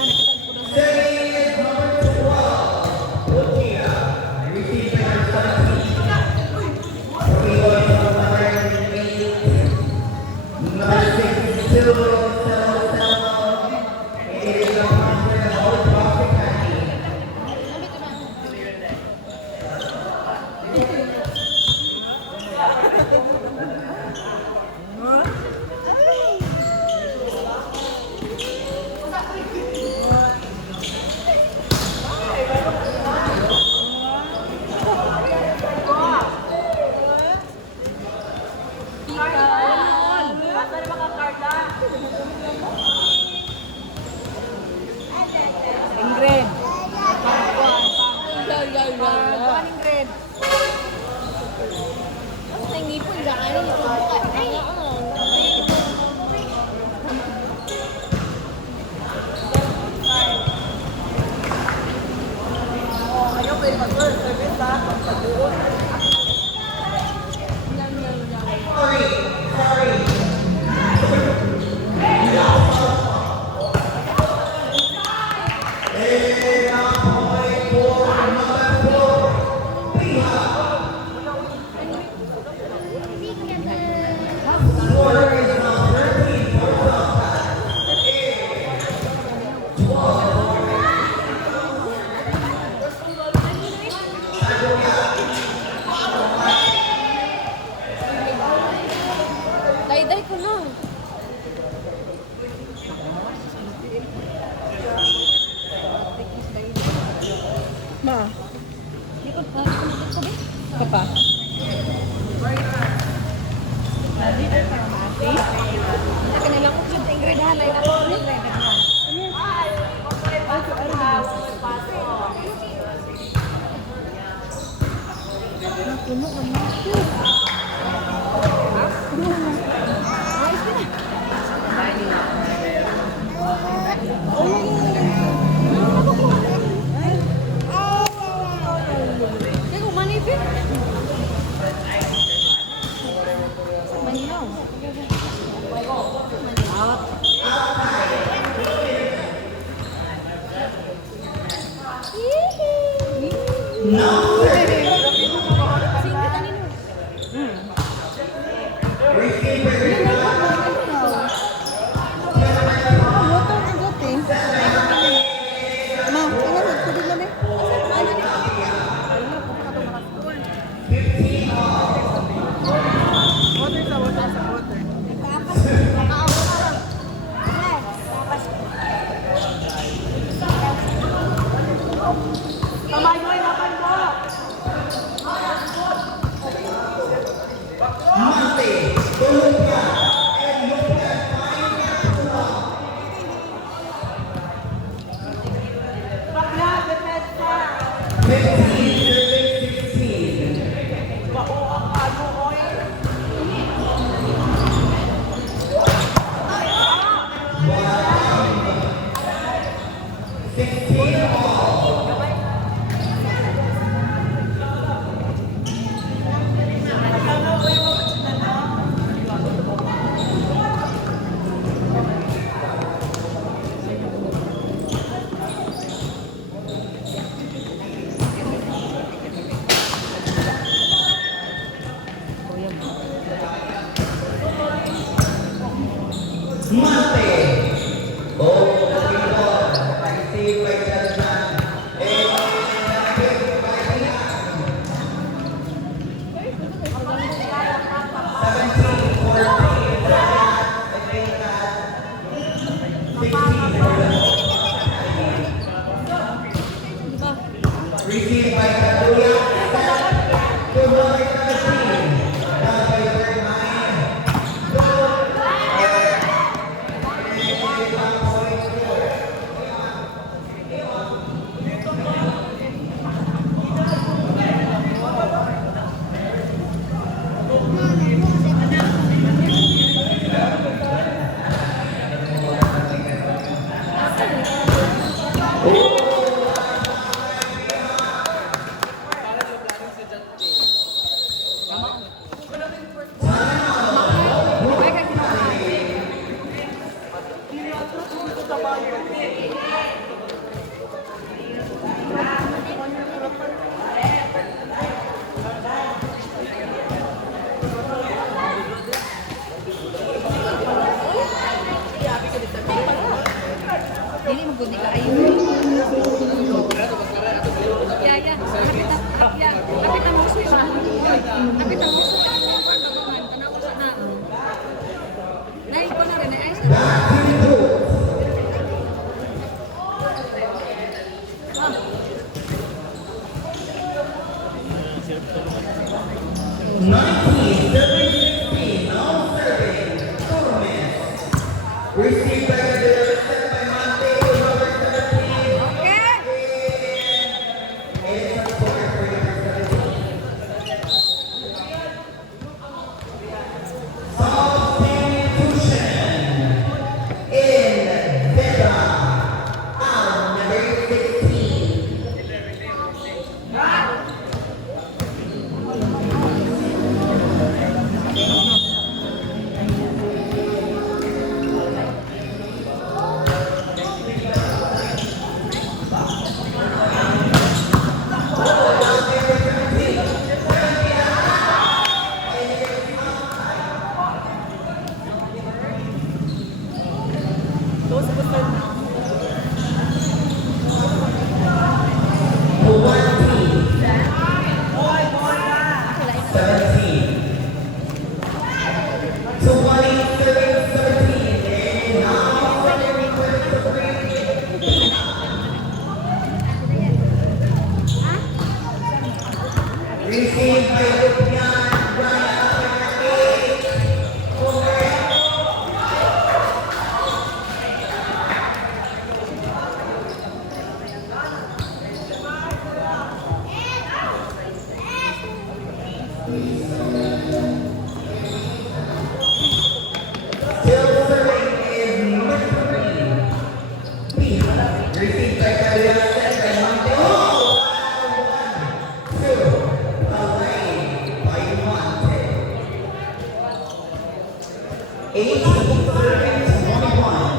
Series number 12, Lucia, received by number 17. Number 62, it is the Hunter Holy Cross Academy. Ingrid. Bukan Ingrid. Basta ngipon ka ano ito buka. Ay, ayaw ba yung mag-service ha? Pagpagbuon. Day-day ko na. Ma. Likod pa. Likod pa ba? Papa. Lagi ay para mati. Hindi ka nilang kutsyon sa Ingrid halay na ko. Puno ka mati. Mate. Oh, the people received by Tapi tapos sa pagkakuman, tanaw sa na. Dahil ko na rin, ay sa Received by the set by Monte, number 17. okay. It's a score for number 17. Substitution in Vega, out number 16. Received by Lupian, still serving is number 3. Received by Calia, set by Monte. Oh! 1, 2, away by Monte. 18 serving 21.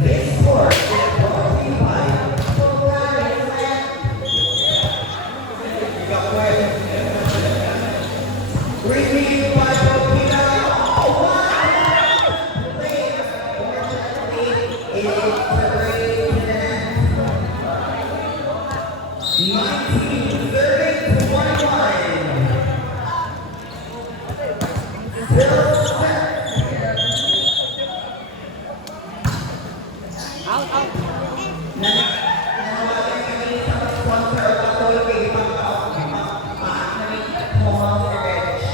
This score is brought to you by received by Burkina. It's the 19, 30 to 21. Still set. Out, out. Nanawagan kami sa sponsor at patuloy kay Muhammad Rich.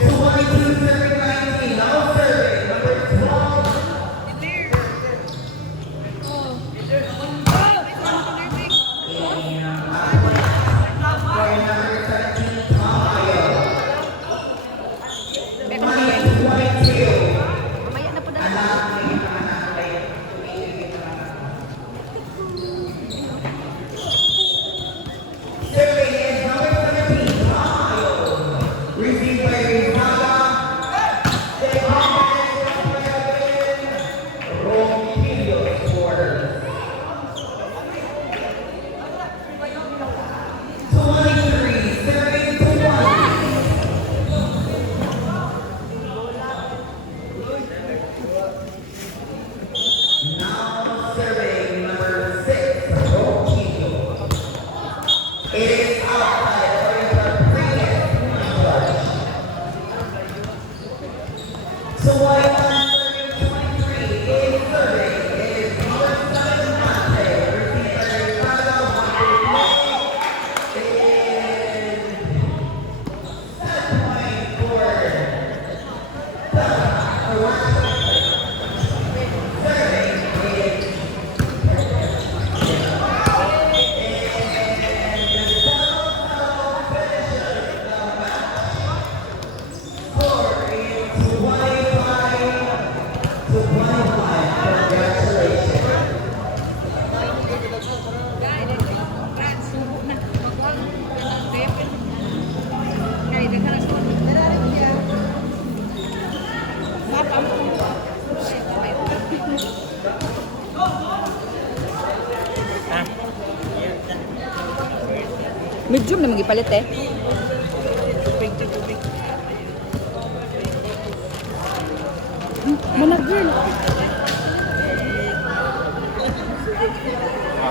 22, 19, now serving number 12. For number 17, Tamayo. Minus 22. Mamaya na po dahil. Anak ni anak kayo. Serving is number 17, Tamayo. Received by Rizada. Rompillo quarter. 23, serving to 1. Now serving number 6, Rompillo. It is outside according to our previous judge. So while serving 23 is serving, it is number 7, Monte. Received by Rizada, Medium na magipalit eh. Mana girl.